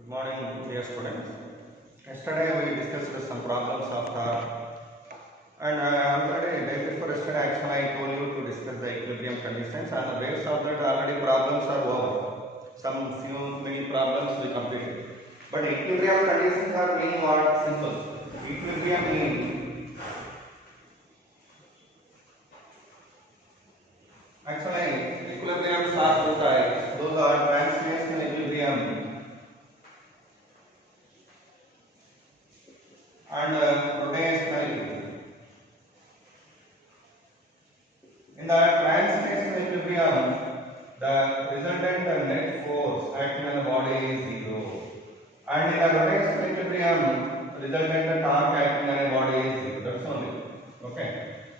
Good morning, dear students. Yesterday we discussed some problems of torque, and already day before yesterday actually I told you to discuss the equilibrium conditions. On the basis of that, already problems are over. Some many problems we completed. But equilibrium conditions are meaning what? Simple. Equilibrium means actually equilibriums are two types. Those are translational equilibrium and rotational equilibrium. In the translational equilibrium, the resultant net force acting on the body is zero, and in the rotational equilibrium, resultant torque acting on the body is zero. That's only. Okay.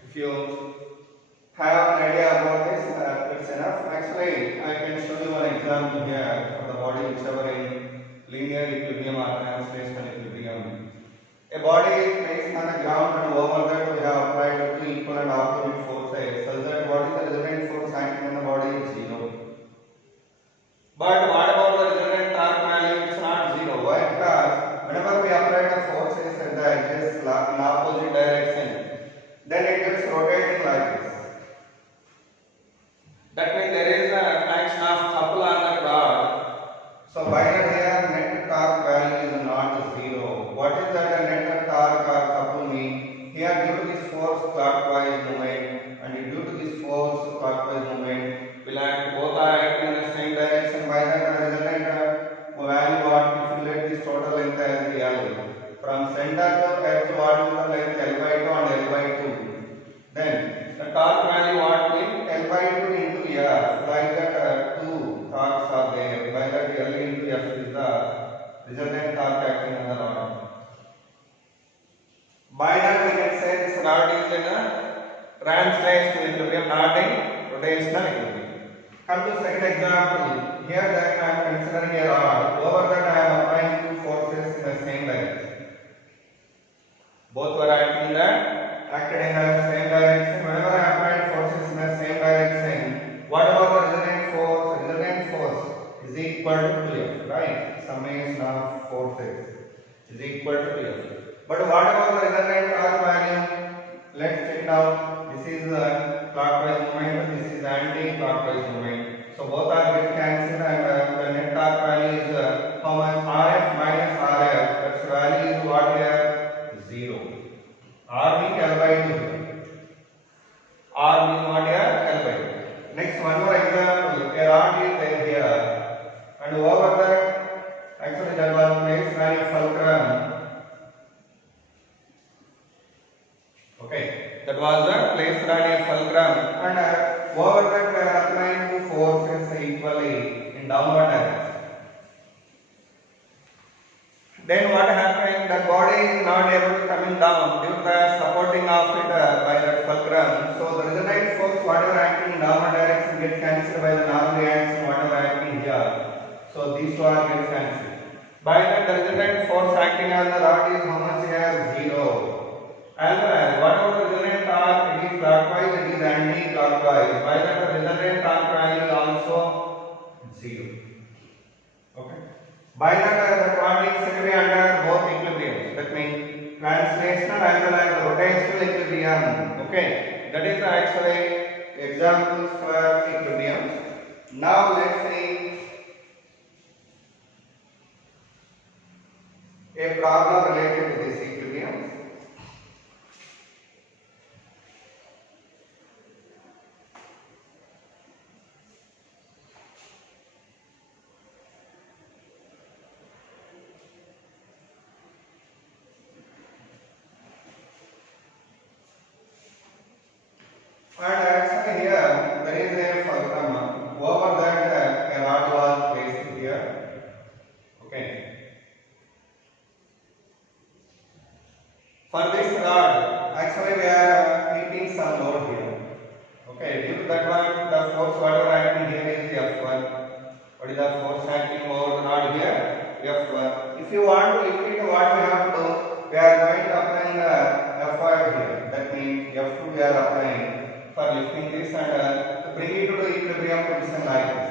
If you have an idea about this, it's enough. Actually, I can show you an example here for the body whichever in linear equilibrium or translational equilibrium. A body is placed on the ground and over that we have applied two equal and opposite forces such that what is the resultant force acting on the body is zero. But what about the resultant torque value? It's not zero. Why? Because whenever we apply the forces at the edges in opposite direction, then it gets rotating like this. That means there is an action of couple on the rod. So by that here net torque value is not zero. What is that net torque or couple mean? Here due to this force clockwise movement and due to this force clockwise movement will act, both are acting in the same direction. By that resultant value what? If you let this total length as L, from center to edge what is the length? L by 2 and L by 2. Then the torque value what means? L by 2 into F. Like that two torques are there. By that L into F is the resultant torque acting on the rod. By that we can say this rod is in a translational equilibrium, not in rotational equilibrium. Come to second example. Here that I am considering a rod. Over that I am applying two forces in the same direction. Both were acted in the same direction. Whenever I applied forces in the same direction, what about the resultant force? Resultant force is equal to F, right? Summation of forces is equal to F. But what about the resultant torque value? Let's check it out. This is clockwise movement, this is anti-clockwise movement. So both are get cancelled and the net torque value is how much? Rf minus Rf. That's value is what here? 0. R means L by 2. R means what here? L by 2. Next one more example. A rod is there here and over that actually that was placed on a fulcrum. Okay, that was placed on a fulcrum and over that we are applying two forces equally in downward direction. Then what happened? The body is not able to coming down due to the supporting of it by that fulcrum. So the resultant force whatever acting in downward direction gets cancelled by the normal reaction whatever acting here. So these two are get cancelled. By that the resultant force acting on the rod is how much here? 0. And whatever the resultant torque, it is clockwise, it is anti-clockwise. By that the resultant torque value is also 0. Okay. By that the rod is said to be under both equilibriums. That means translational as well as rotational equilibrium. Okay. That is actually examples for equilibriums. Now let's see a problem related to this equilibrium. And actually here there is a fulcrum. Over that a rod was placed here. Okay. For this rod, actually we are keeping some load here. Okay. Due to that one, the force whatever acting here is F1. What is the force acting over the rod here? F1. If you want to lift it, what we have to do? We are going to apply the F5 here. That means F2 we are applying for lifting this and to bring it to the equilibrium position like this.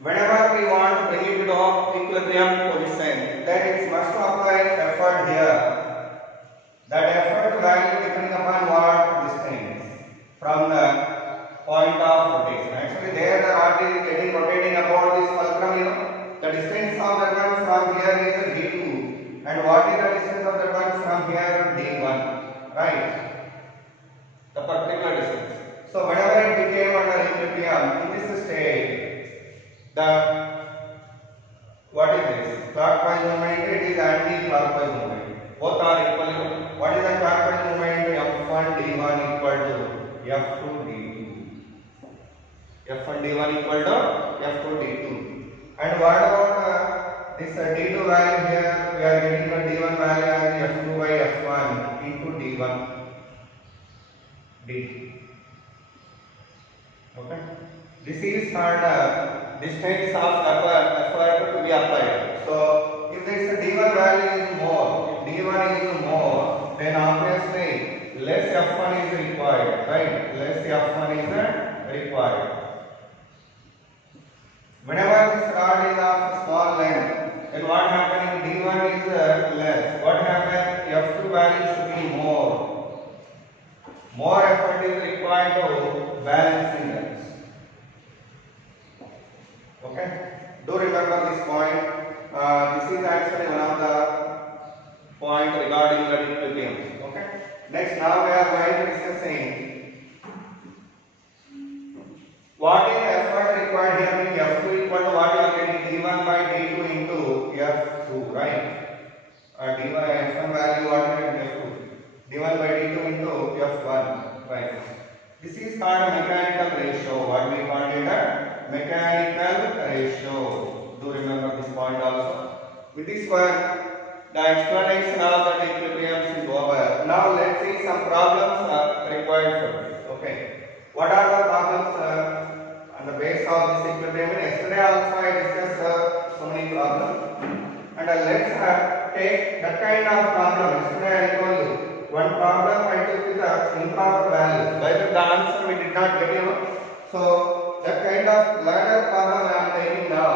Whenever we want to bring it to equilibrium position, then it must apply effort here. That effort value depending upon what distance from the point of rotation. Actually, there the rod is getting rotating about this fulcrum. The distance of that one from here is d2, and what is the distance of that one from here d1, right? The particular distance. So whenever it became under equilibrium in this state, the what is this? Clockwise movement, it is anti-clockwise movement. Both are equal. What is the clockwise movement? F1 d1 equal to F2 d2. F1 d1 equal to F2 d2. And what about this d2 value here? We are getting the d1 value as F2 by F1 into d1 d2. Okay. This is called distance of effort to be applied. So if this d1 value is more, if d1 is more, then obviously less f1 is required, right? Less f1 is required. Whenever this rod is of small length, then what happens? D1 is less. What happens? F2 value should be more. More effort is required to balancing that. Okay. Do remember this point. This is actually one of the point regarding the equilibrium. Okay. Next, now we are going to discussing what is the effort required here. Means F2 equal to what you are getting d1 by d2 into F2, right? D1 F1 value what you get F2 d1 by d2 into F1, right? This is called mechanical ratio. What we call it a mechanical ratio. Do remember this point also. With this one, the explanation of the equilibrium is over. Now let's see some problems required for this. Okay. What are the problems on the base of this equilibrium? Yesterday also I discussed so many problems. And let's take that kind of problem. Yesterday I told you. One problem I took with the improper values. By the answer we did not get, so that kind of ladder problem I am taking now.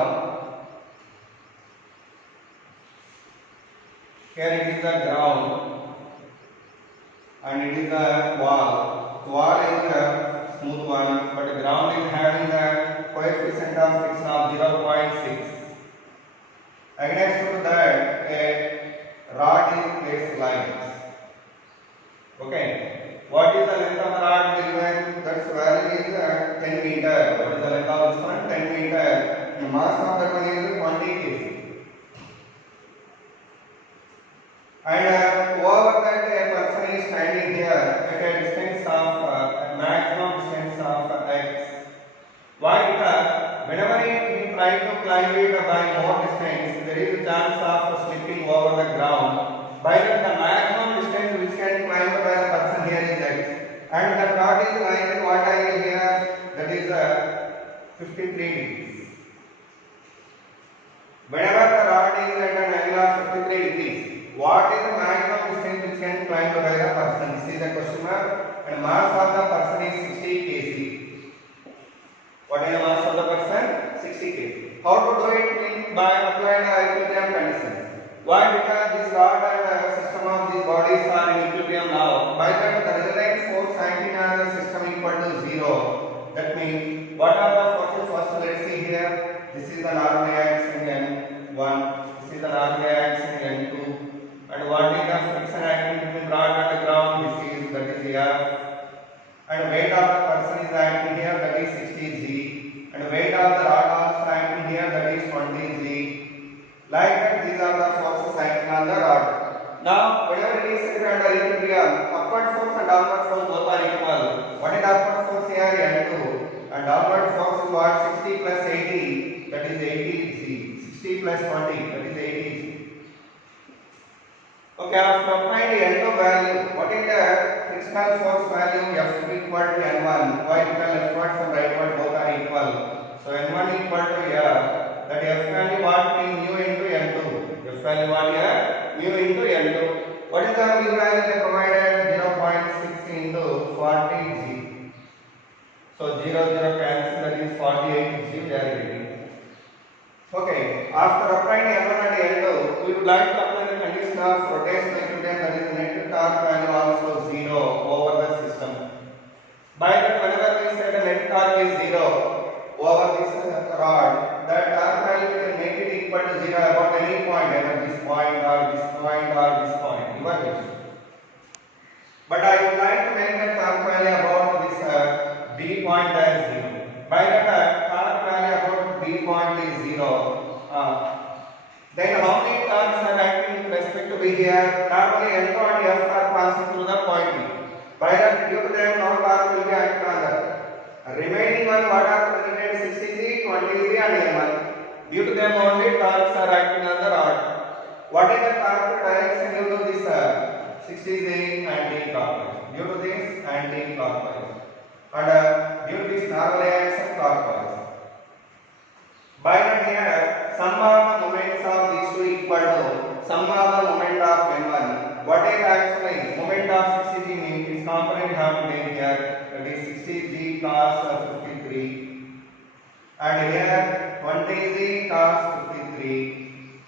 Here it is the ground and it is the wall. Wall is a smooth one, but the ground is having the coefficient of friction of 0.6. Against to that, a rod is placed like this. Okay. What is the length of the rod given? That value is 10 meter. What is the length of this one? 10 meter. The mass of that one is 20 kg. And over that a person is standing here at a distance of maximum distance of x. Why? Because whenever he try to climb it by more distance, there is a chance of slipping over the ground. By that the maximum distance which can climb by the person here is x. And the rod is lying at what angle here? That is 53 degrees. Whenever the rod is at an angle of 53 degrees, what is the maximum distance which can climb by the person? This is the question mark. And mass of the person is 60 kg. What is the mass of the person? 60 kg. How to do it? By applying the equilibrium conditions. Why? Because this rod and system of these bodies are in equilibrium now. By that the resultant force acting on the system equal to 0. That means what are the forces? First let's see here. This is the normal reaction N1. This is the normal reaction N2. And what is the friction acting between rod and the ground? That is F. And weight of the person is acting here, that is 60 G. And weight of the rod also acting here, that is 20 G. Like that, these are the forces acting on the rod. Now, whenever it is set under equilibrium, upward force and downward force both are equal. What is upward force here? N2. And downward force is what? 60 plus 80, that is 80 G. 60 plus 20, that is 80 G. Okay, after applying the N2 value, what is the frictional force value? F equal to N1. Why? Because leftward and rightward both are equal. So N1 equal to F. That F value what means mu into N2. F value what here? Mu into N2. What is the mu value they provided? 0.6 into 40 G. So 0 0 cancel, that is 48 G we are getting. After applying L1 and L2, we would like to apply the condition of rotational equilibrium, that is the net torque value also 0 over the system. By that, whenever we say the net torque is 0 over this rod, that torque value we can make it equal to 0 about any point, either this point or this point or this point, your wish. But I would like to make the torque value about this B point as 0. By that, torque value about B point is 0. Then how many torques are acting with respect to B here? Normally L2 and F are passing through the point B. By that, due to them, no torque will be acting on that. Remaining one, what are presented? 63, 23 and L1. Due to them only torques are acting on the rod. What is the torque direction due to this 63 anti-clockwise? Due to this anti-clockwise. And due to this normal axis clockwise. By that here, sum of the moments of these two equal to sum of the moment of N1. What is actually moment of 60G means? Its component you have to take here. That is 60G cos 53. And here 20G cos 53.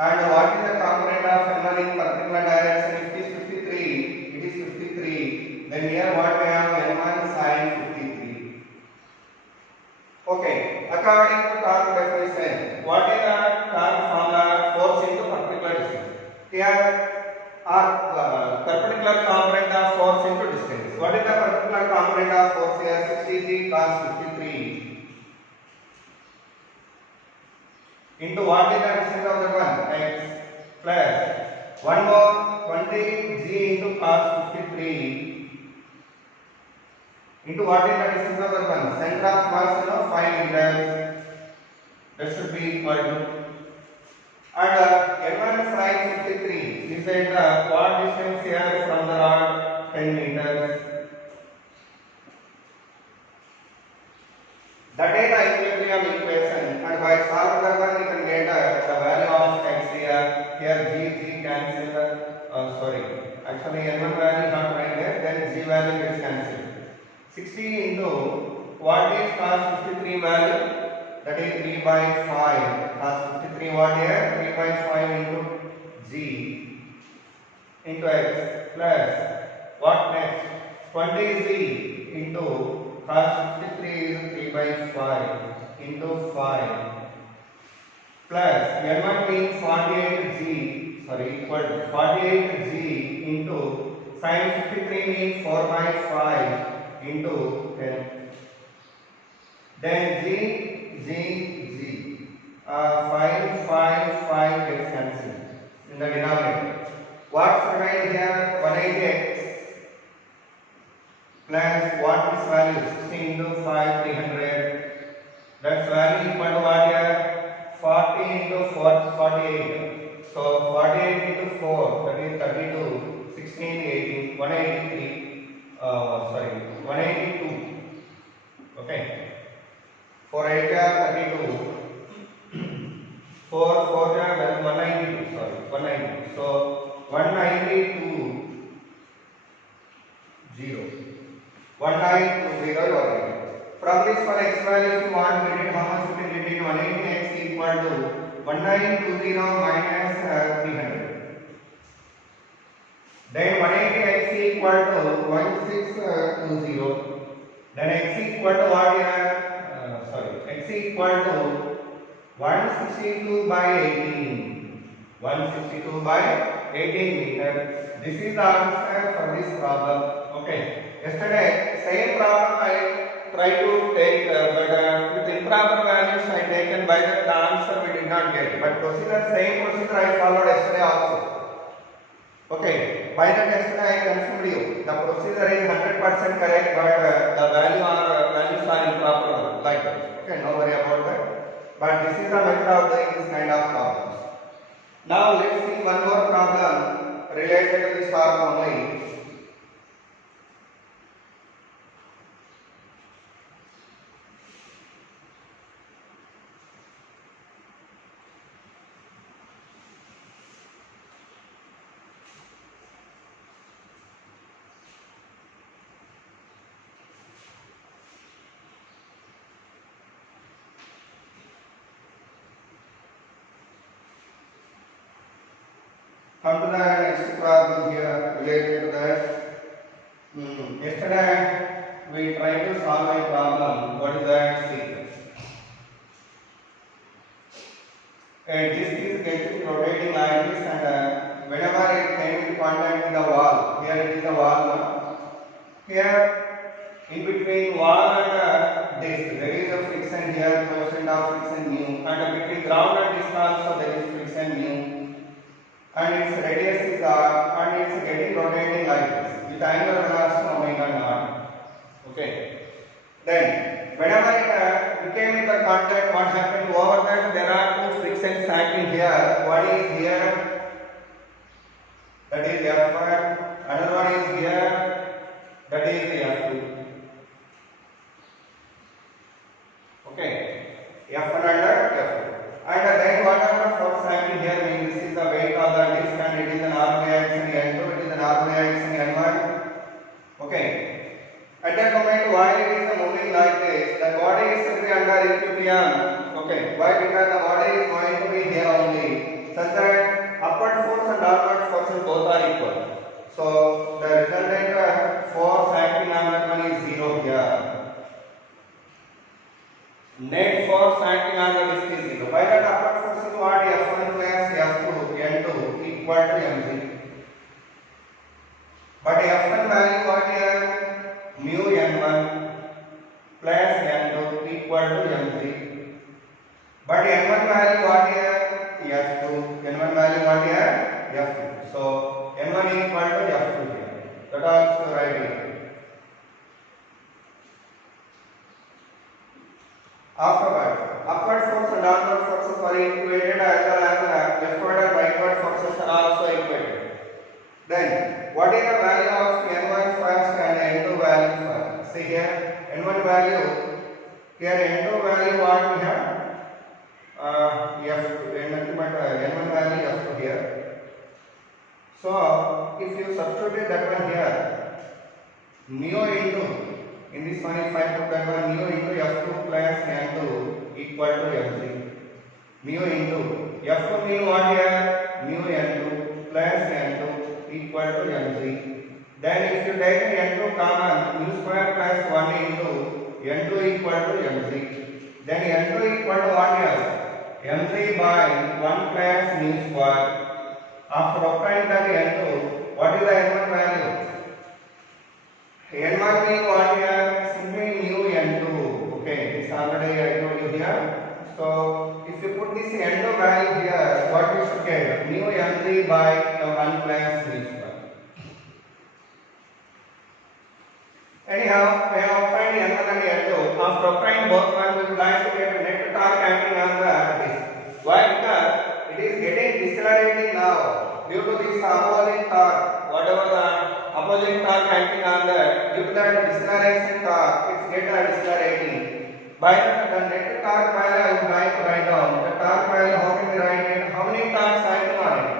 And what is the component of N1 in particular direction? If it is 53, it is 53. Then here what we have? N1 sin 53. Okay, according to torque definition, what is the torque formula? Force into perpendicular distance. Here are perpendicular component of force into distance. What is the perpendicular component of force here? 60G cos 53 into what is the distance of the one? X plus one more 20G into cos 53 into what is the distance of the one? Center of mass, 5 meters. That should be equal to. And L1 sin 53, we said what distance here from the rod? 10 meters. That is the equilibrium equation, and by solving that one we can get the value of x here. Here g cancel. Actually N1 value not right there, then g value gets cancelled. 60 into what is cos 53 value? That is 3 by 5. Cos 53 what here? 3 by 5 into g into x plus what next? 20g into cos 53 is 3 by 5 into 5 plus L1 means 48g, equal to 48g into sin 53 means 4 by 5 into 10. Then g 5 gets cancelled in the denominator. What's remained here? 180x plus what is value? 60 into 5, 300. That's value equal to what here? 40 into 48. So 48 into 4, that is 32. 16, 18, 183. 182. Okay. 4 8 32. 4 192. 192. So 192 0. 1920. From this for x value you want to get how much you can get in 180x equal to 1920 minus 300. Then 180x equal to 1620. Then x equal to what here? X equal to 162 by 18. 162 by 18 meter. This is the answer for this problem. Okay. Yesterday, same problem I tried to take, but with improper values I taken. By that the answer we did not get. But same procedure I followed yesterday also. Okay. By that yesterday I confirmed you. The procedure is 100% correct, but the values are improper like that. Okay. No worry about that. But this is the method of doing this kind of problems. Now let's see one more problem related to this torque only. Come to the next problem here related to that. Yesterday we tried to solve a problem. What is that? See. A disc is getting rotating like this, and whenever it came into contact with the wall, here it is the wall now. Here in between wall and disc there is a friction here, coefficient of friction mu, and between ground and disc also there is friction mu, and its radius is r, and it's getting rotating like this with angular velocity omega naught. Okay. Then whenever it became in the contact, what happened over that there are two frictions acting here. One is here, that is F1, another one is here, that is F2. Okay, F1 and F2. And then whatever force acting here means this is the weight of the disc, and it is an arbitrary action N2, it is an arbitrary action N1. Okay. At that moment, while it is moving like this, the body is simply under equilibrium. Okay. Why? Because the body is going to be here only, such that upward force and downward forces both are equal. So the resultant force acting on that one is 0 here. Net force acting on the disc is 0. By that upward force is what? F1 plus F2, N2 equal to mg. But F1 value what here? Mu n1 plus n2 equal to mg. But n1 value what here? F2. N1 value what here? F2. So n1 equal to F2 here. That also right here. Afterward, upward force and downward forces are equated as well as leftward and rightward forces are also equated. Then, what is the value of n1 first and n2 value first? See here, n1 value, here n2 value what we have? F2, nothing but n1 value F2 here. So, if you substitute that one here, mu into, in this one if I put that one, mu into F2 plus n2 equal to mg. Mu into, F2 mean what here? Mu n2 plus n2 equal to mg. Then if you take n2 common, mu square plus 1 into n2 equal to mg. Then n2 equal to what here? mg by 1 plus mu square. After applying that n2, what is the n1 value? n1 means what here? Simply mu n2. Okay, this already I told you here. So if you put this n2 value here, what you should get? Mu m3 by 1 plus mu square. Anyhow, we have obtained n1 and n2. After applying both one, we would like to get net torque acting on the disc. Why? Because it is getting decelerating now due to this opposite torque. Whatever the opposite torque acting on that, due to that deceleration torque, it's getting decelerating. By the net torque value, I would like to write down the torque value. How can we write it? How many torques acting on it?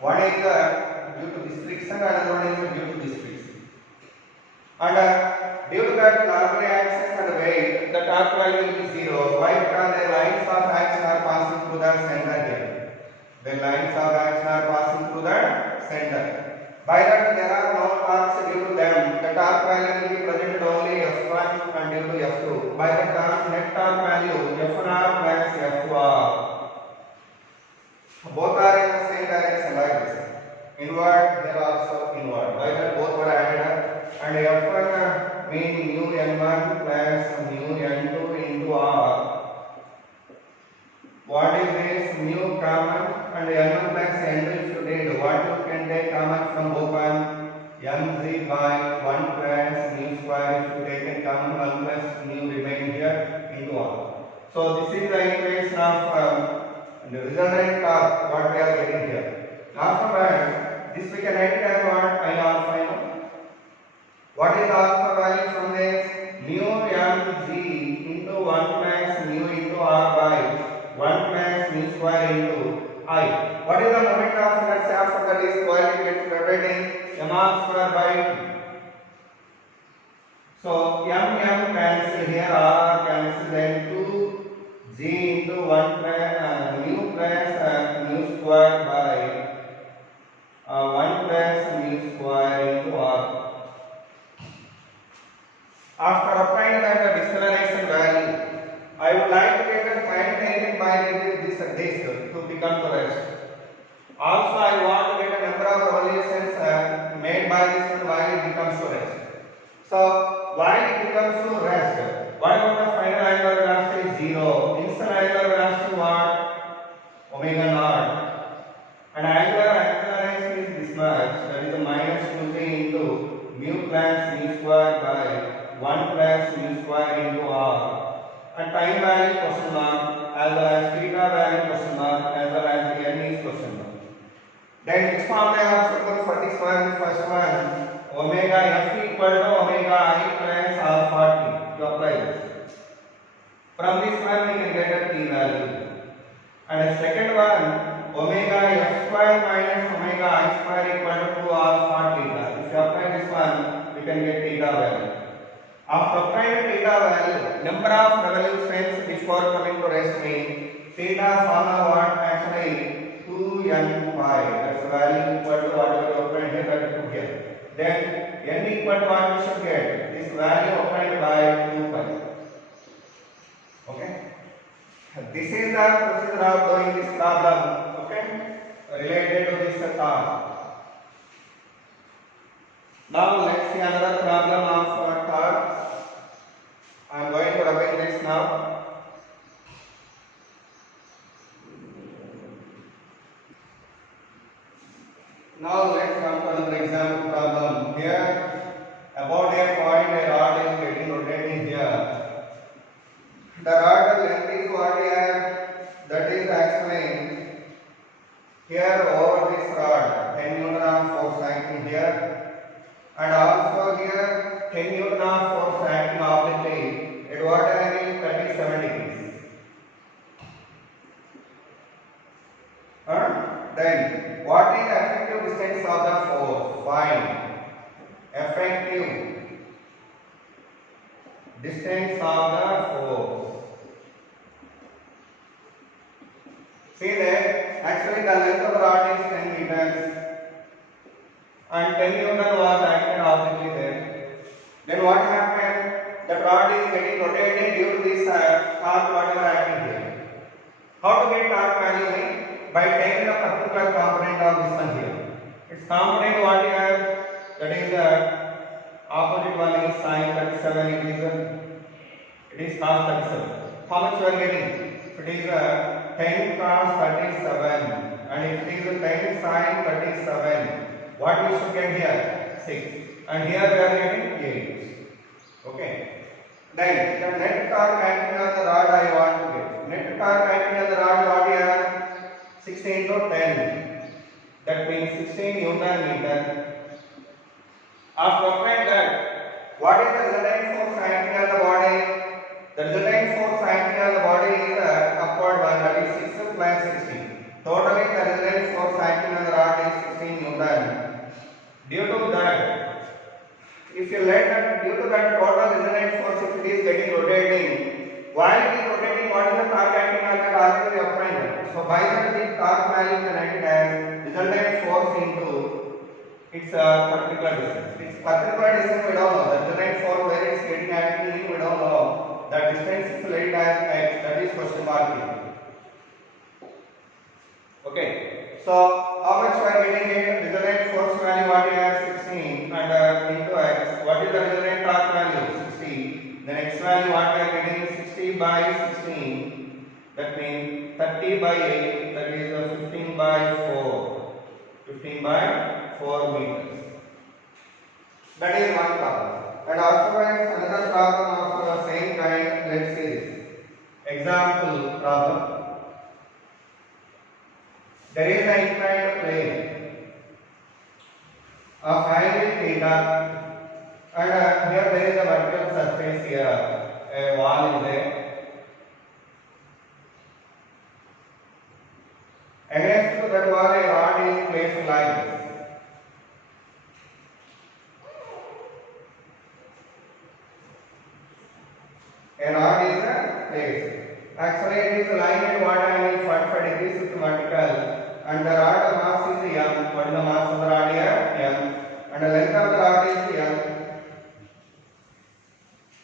One is due to this friction, and another one is due to this friction. And due to that normal axis and weight, the torque value will be 0. Why? Because the lines of action are passing through the center here. The lines of action are passing through the center. By that there are no torques due to them. The torque value will be presented only F1 and due to F2. By the net torque value F1R plus F2R. Both are in the same direction like this. Inward, here also inward. By that both were added up. And F1 means mu n1 plus mu n2 into R. What is this? Mu common and n1 plus n2 if you did. What you can take common from both one? mg by 1 plus mu square. If you take it common, 1 plus mu remain here into R. So this is the equation of the resultant torque what we are getting here. Afterwards, this we can write it as what? I alpha. What is alpha value from this? Mu mg into 1 plus mu into R by 1 plus mu square into I. What is the moment of inertia after that is while it gets rotating? M square by 2. So m cancel here, R cancel, then 2 g into 1 plus mu plus mu square by Also, I want to get a number of revolutions made by this one while it becomes to rest. So, while it becomes to rest, what about the final angular velocity? 0. Initial angular velocity what? Omega naught. And angular acceleration is this much, that is a minus 2c into mu plus mu square by 1 plus mu square into r. And time value question mark, as well as theta value question mark, as well as the n is question mark. Then which formula of simple for this one? First one, omega f equal to omega I plus alpha t. To apply this. From this one we can get a t value. And the second one, omega f square minus omega I square equal to 2 alpha theta. If you apply this one, we can get theta value. After applying theta value, number of revolutions before coming to rest means theta formula what? Actually 2n pi. That's the value equal to whatever you applied here, that you put here. Then n equal to what we should get? This value applied by 2 pi. Okay. This is the procedure of doing this problem, okay, related to this task. Now let's see another problem of task. I am going to rub this now. Now let's come to another example problem. Here, about a point, a rod is getting rotating here. The rod length is what we have, that is explained here over this rod, 10 Newton of force acting here, and also here 10 Newton of force acting obliquely at what angle? 37 degrees. Then what is the effective distance of the force? Find effective distance of the force. See that actually the length of the rod is 10 meters and 10 Newton was acted obliquely there. Then what happened? The rod is getting rotated due to this torque whatever acting here. How to get torque value? By taking the particular component of this one here. Its component what you have, that is the opposite one is sin 37, it is cos 37. How much you are getting? If it is 10 cos 37 and if it is 10 sin 37, what we should get here? 6. And here we are getting 8. Okay. Then the net torque acting on the rod I want to get. Net torque acting on the rod what you have? 16 to 10. That means 16 Newton meter. After applying that, what is the resultant force acting on the body? The resultant force acting on the body is upward one, that is 6 plus 16. Totally the resultant force acting on the rod is 16 Newton. Due to that, if you let that, due to that total resultant force, if it is getting rotating, while it is rotating, what is the torque acting on that? Already we applied that. So by that, the torque value can write it as resultant force into its particular distance. Its particular distance we don't know. The resultant force where it is getting acting we don't know. The distance is laid as x, that is question mark here. Okay. So how much we are getting it? Resultant force value what we have 16 and into x. What is the resultant torque value? 60. Then x value what we are getting? 60 by 16. That means 30 by 8. That is 15 by 4. 15 by 4 meters. That is one problem. And afterwards another problem of the same kind. Let's see this. Example problem. There is an inclined plane of angle theta, and here there is a vertical surface here. A wall is there. Against that wall, a rod is placed like this. A rod is placed. Actually, it is lying at what angle? 45 degrees with vertical. And the rod mass is m. What is the mass of the rod here? M. And the length of the rod is l.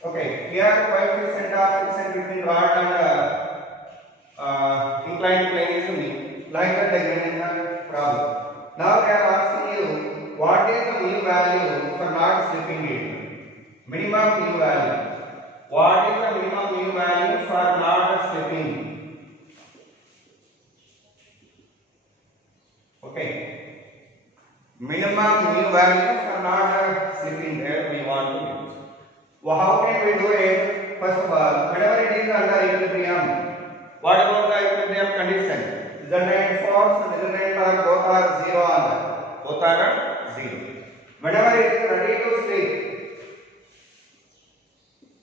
Okay. Here, coefficient of friction between rod and inclined plane is me. Like that, I given in the problem. minimum mu value. What is the minimum mu value for not slipping? Okay. Minimum mu value for not slipping there we want to use. Well, how can we do it? First of all, whenever it is under equilibrium, what about the equilibrium condition? Resultant force and resultant torque both are zero on that. Both are zero. Whenever it is ready to slip,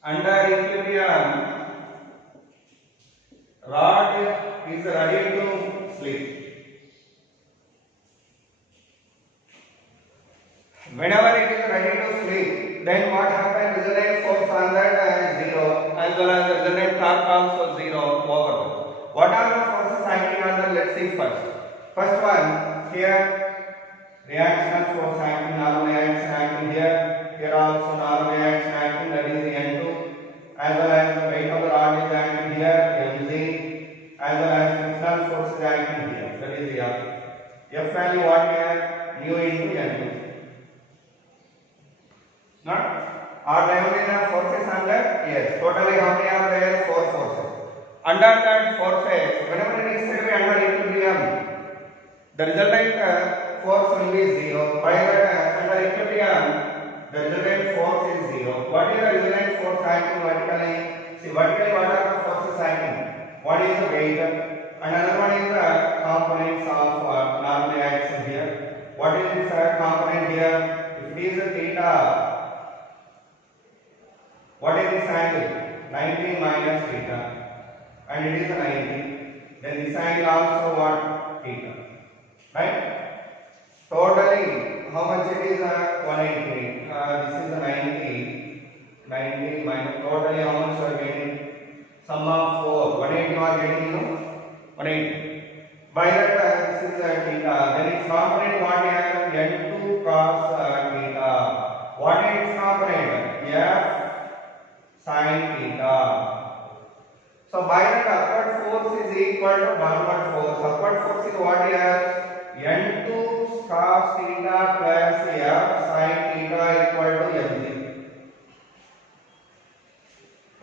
under equilibrium, rod is ready to slip. Whenever it is ready to slip, then what happens? Resultant force on that is zero, as well as resultant torque also zero over. What are the forces acting on that? Let's see first. First one, here reaction force acting, normal reaction acting here. Here also normal reaction acting, that is N2, as well as the weight of the rod is acting here, Mg, as well as frictional force is acting here, that is F. F value what here? Mu into N2. Not? Are there how many forces under? Yes. Totally how many are there? 4 forces. Under that forces, whenever it is said to be under equilibrium, the resultant force will be zero. While under equilibrium, the resultant force is zero. What is the resultant force acting vertically? See, vertically what are the forces acting? One is the weight, and another one is the components of normal reaction here. What is this component here? If it is a theta, what is this angle? 90 minus theta, and it is a 90. Then this angle also what? Theta, right? Totally, how much it is? 180. This is a 90. 90 minus totally how much you are getting? Sum of 4. 180 you are getting, you know? 180. By that this is theta. Then its component what happens? N2 cos theta. What is its component? F sin theta. So by that upward force is equal to downward force. Upward force is what here? N2 cos theta plus F sin theta equal to Mg.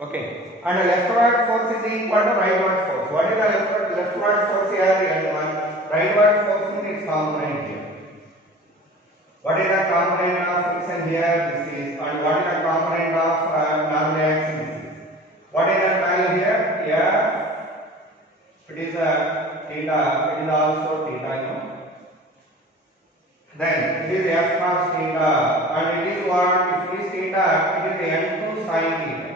Okay. And the leftward force is equal to rightward force. What is the leftward force here? N1. Rightward force is its component here. What is the component of friction here? This is. And what is the component of normal reaction? This is. What is that value here? F. It is a theta. It is also theta, you know. Then it is F cos theta, and it is what? If it is theta, it is N2 sin theta.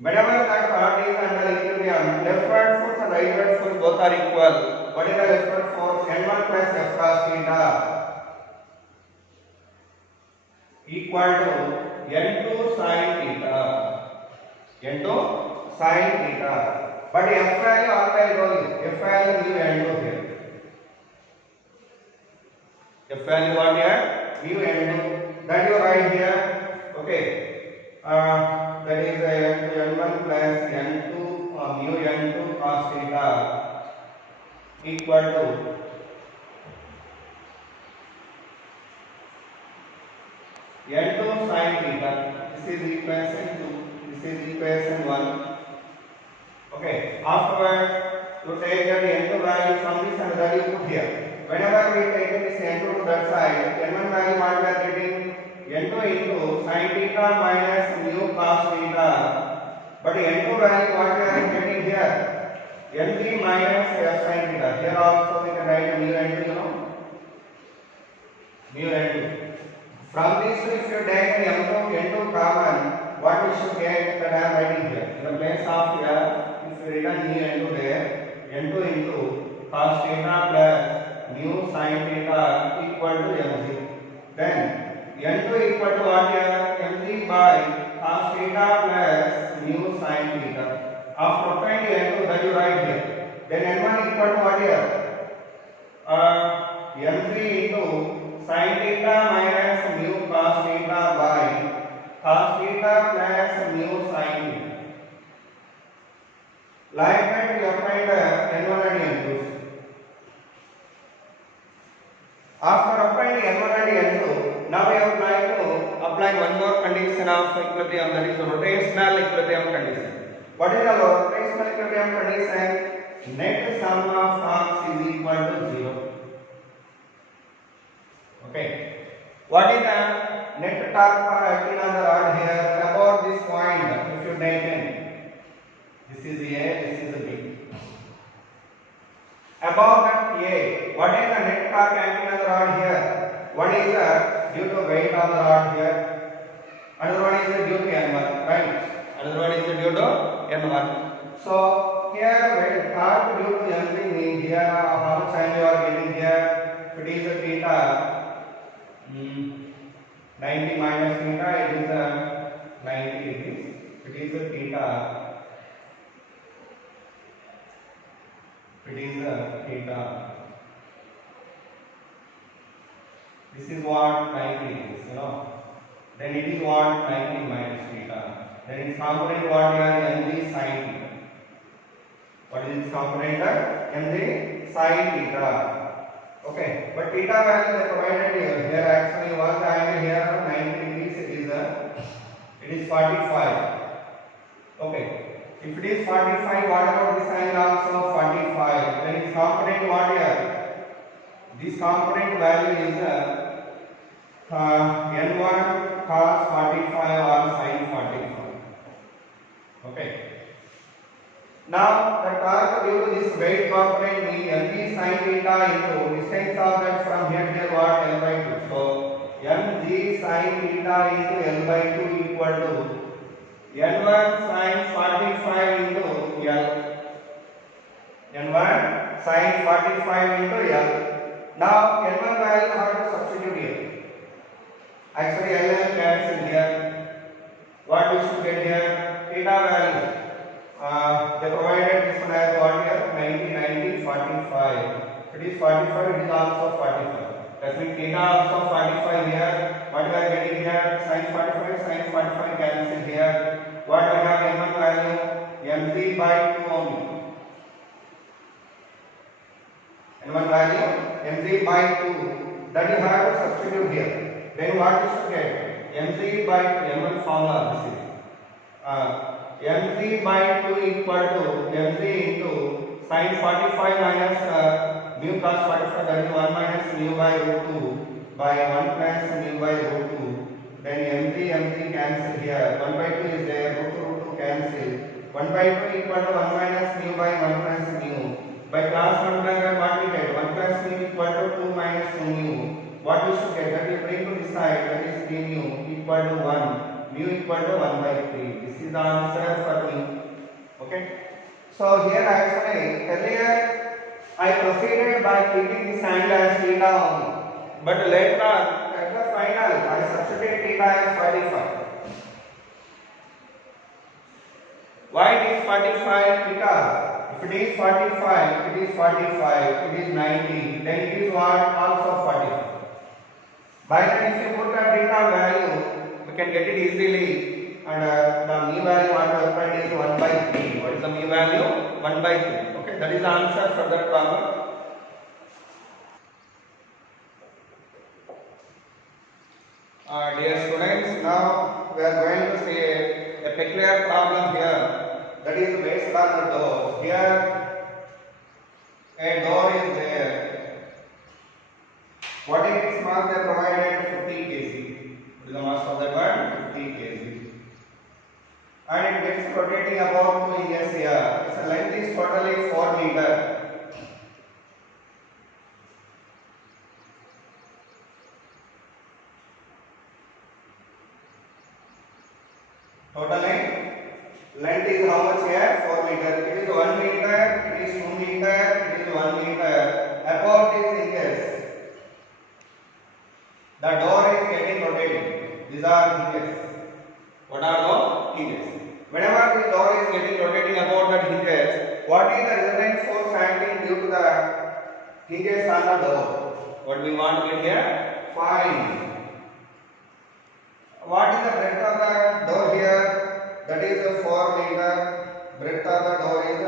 Whenever that part is under equilibrium, leftward force and rightward force both are equal. What is the leftward force? N1 plus F cos theta equal to N2 sin theta. N2 sin theta. But F value always goes. F value mu N2 here. F value what here? Mu N2. That you write here. Okay. That is N1 plus N2 mu N2 cos theta equal to N2 sin theta. This is equation 2. This is equation 1. Okay. Afterwards, you take the N2 value from this and that you put here. Whenever we take this N2 to that side, N1 value what we are getting? N2 into sin theta minus mu cos theta. But N2 value what we are getting here? Mg minus F sin theta. Here also we can write mu N2, you know. Mu N2. From this, if you take N2 common, what we should get? That I am writing here. In the place of here, if you written mu N2 there, N2 into cos theta plus mu sin theta equal to Mg. Then N2 equal to what here? Mg by cos theta plus mu sin theta. After applying N2 that you write here. Then N1 equal to what here? Mg into sin theta minus mu cos theta by cos theta plus mu sin theta. Like that we applied N1 and N2. After applying N1 and N2, now we have to apply one more condition. equilibrium, that is rotational equilibrium condition. What is the rotational equilibrium condition? Net sum of arcs is equal to 0. Okay. What is the net torque for acting on the rod here? About this point, if you take in, this is A, this is B. Above that A, what is the net torque acting on the rod here? One is due to weight of the rod here. Another one is due to N1, right? Another one is due to N1. So here weight torque due to N3 means here how much time you are getting here? If it is a theta 90 minus theta, it is 90 degrees. If it is a theta, this is what 90 is, you know. Then it is what 90 minus theta. Then its component what here mg sin theta. What is its component? Mg sin theta. Okay, but theta value they provided here. Here actually was the angle here 90 degrees. It is 45. Okay. If it is 45, what about this angle also 45? Then its component what here? This component value is n1 cos 45 or sin 45. Okay. Now the torque due to this weight component means mg sin theta into distance of that from here to what L by 2. So mg sin theta into L by 2 equal to n1 sin 45 into L. n1 sin 45 into L. Now n1 value how to substitute here? Actually L cancel here. What we should get here? Theta value. They provided this one as what here? 90, 90, 45. If it is 45, it is also 45. That means theta also 45 here. What we are getting here? Sin 45 cancel here. What we have n1 value? mg by 2 only. n1 value mg by 2. That you have to substitute here. Then what you should get? mg by m1 formula this is. mg by 2 equal to mg into sin 45 minus mu cos 45, that is 1 minus mu by root 2 by 1 plus mu by root 2. Then mg cancel here. 1 by 2 is there. Root 2 cancel. 1 by 2 equal to 1 minus mu by 1 plus mu. By cross multiplying what we get? 1 plus mu equal to 2 minus 2 mu. What we should get? That we bring to this side. That is 3 mu equal to 1. Mu equal to 1 by 3. This is the answer for mu. Okay. So here actually earlier I proceeded by keeping this angle as theta only. But later at the final I substitute theta as 45. Why it is 45? Because if it is 45, it is 90, then it is what? Also 45. By then if you put the theta value, we can get it easily, and the mu value what we find is 1 by 3. What is the mu value? 1 by 3. Okay, that is the answer for that problem. Dear students, now we are going to see a peculiar problem here, that is based on the door. Here a door is there. What is its mass? They provided 50 kg. What is the mass of that one? 50 kg. And it gets rotating about 2 inches here. Its length is totally 4 meters. Total length is how much here? 4 meters. It is 1 meter, it is 2 meter, it is 1 meter. About these inches, the door is getting rotated. These are hinges. What are those? Hinges. Whenever the door is getting rotating about the hinges, what is the resultant force acting due to the hinges on the door? What we want to get here? Find. What is the breadth of the door here? That is a 4 meter. Breadth of the door is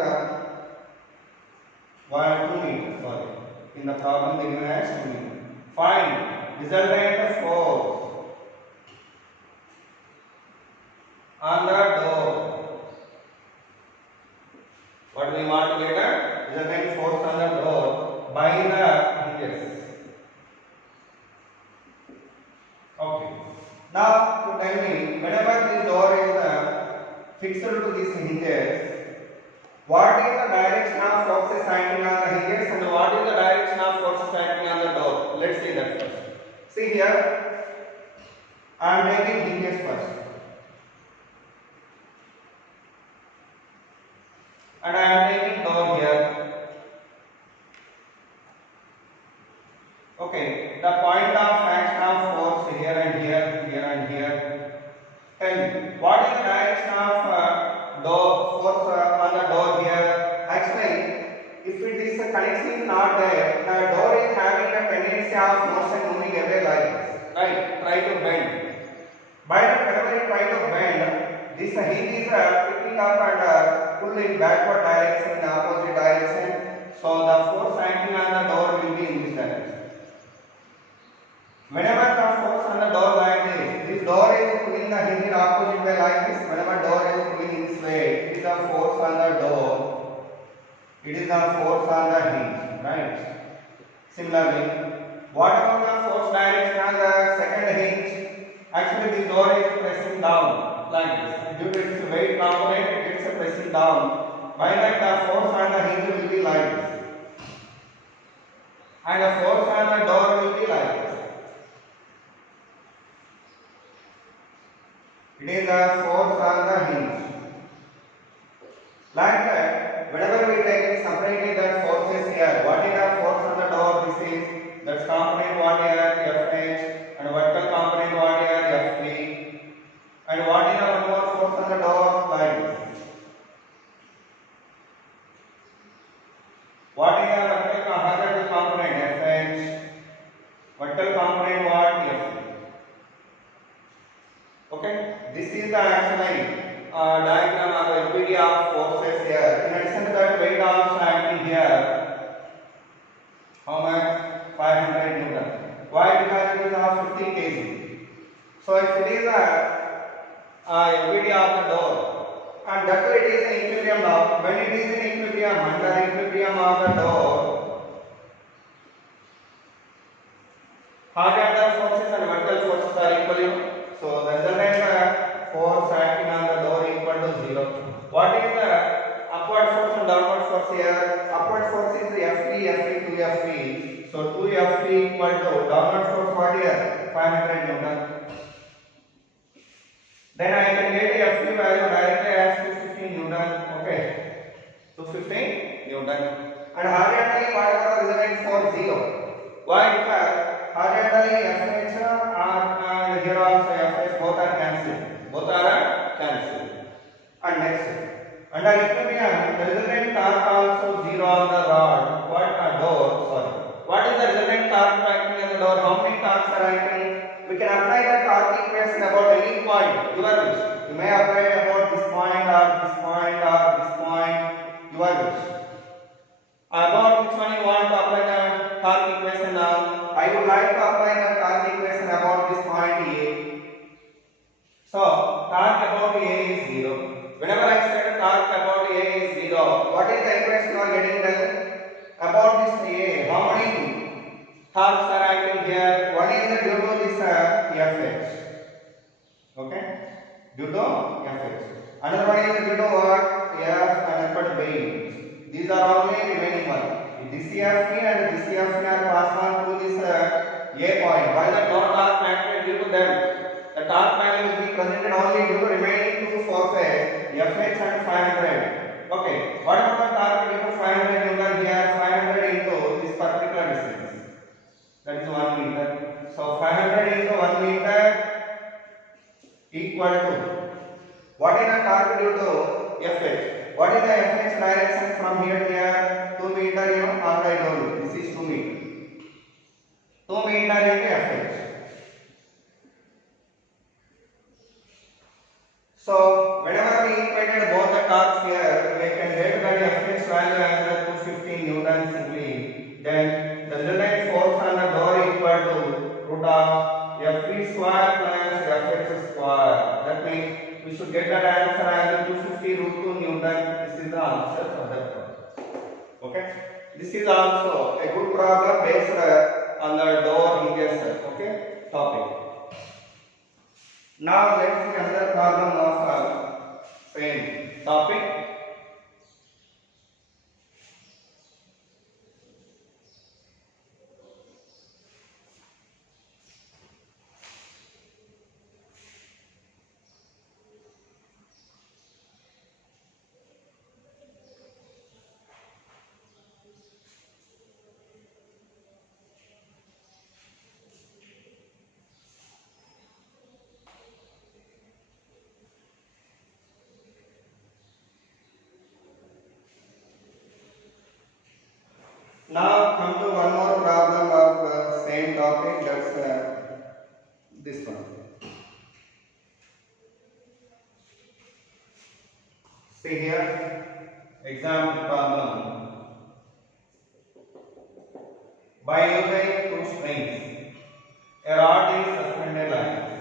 2 meter. Sorry. In the problem they given as 2 meter. Find resultant force. on the door. What we want to get a resultant force on the door by the hinges. Okay. Now to tell me, whenever this door is fixed to these hinges, what is the direction of forces acting on the hinges and what is the direction of forces acting on the door? Let's see that first. See here, I am taking hinges first. And I am taking door here. Okay, the point of action of force here and here, here and here. Tell me, what is the direction of door force on the door here? Actually, if it is the connection is not there, the door is having a tendency of motion moving away like this. Right? Try to bend. Whenever you try to bend, this hinge is picking up and pull in backward direction, in opposite direction. So the force acting on the door will be in this direction. Whenever the force on the door like this door is pulling the hinge in opposite way like this. Whenever door is pulling in this way, it is the force on the door. It is the force on the hinge, right? Similarly, what about the force direction on the second hinge? Actually, this door is pressing down like this. Due to its weight component, it is pressing down. By that, the force on the hinge will be like this, and the force on the door will be like this. It is the force on the hinge. Like that, whenever we take it separately, that force is here. What is the force on the door? This is that component what here Fh, and vertical component what here Fp. And what is the one more force on the door? Like this. What is the horizontal component? Fh. Vertical component what? Fp. Okay, this is the actually diagram of the LPD of forces here. In addition to that, weight also acting here. How much? 500 Newton. Why? Because it is of 50 kg. So if it is a LPD of the door, and that way it is in equilibrium now. When it is in equilibrium, under equilibrium of the door, horizontal forces and vertical forces are equal. So the resultant force acting on the door equal to 0. What is the upward force and downward force here? Upward force is Fp, Fp, 2Fp. So 2Fp equal to downward force what here? 500 Newton. Then I can get the Fp value directly as 215 Newton. Okay, 215 Newton. And horizontally whatever the resultant force 0. Why? Because horizontally Fh and here also Fh both are cancelled. Both are cancelled. And next, under equilibrium, the resultant torque also 0 on the rod. What a door? Sorry. What is the resultant torque acting on the door? How many torques are acting? We can apply the torque equation about any point. Your wish. You may apply about this point or this point or this point. Your wish. About which one you want to apply the torque equation now? I would like to apply the torque equation about this point A. So, torque about A is 0. Whenever I say torque about A is 0, what is the equation you are getting then? About this A, how many torques are acting here? One is due to this Fh. Okay? Due to Fh. Another one is due to what? F and weight. These are only remaining one. This Fp and this Fp are passed on to this A point. While the no torque acted due to them, the torque value will be presented only due to remaining two forces, Fh and 500. Okay, what about the torque due to 500 Newton here? 500 into this particular distance. That is 1 meter. So 500 into 1 meter equal to what is the torque due to Fh? What is the Fh direction from here to here? 2 meter, you know, already told you. This is 2 meter. 2 meter into Fh. So whenever we equated both the torques here, we can get the Fh value as 215 Newton simply. Then the resultant force on the door equal to root of Fp square plus Fh square. That means we should get the the answer for that problem. Okay, this is also a good problem based on the door hinges. Okay, topic. Now let's see another problem of same topic. Now come to one more problem of same topic, that's this one. See here, example problem. By using two strings, a rod is suspended like this.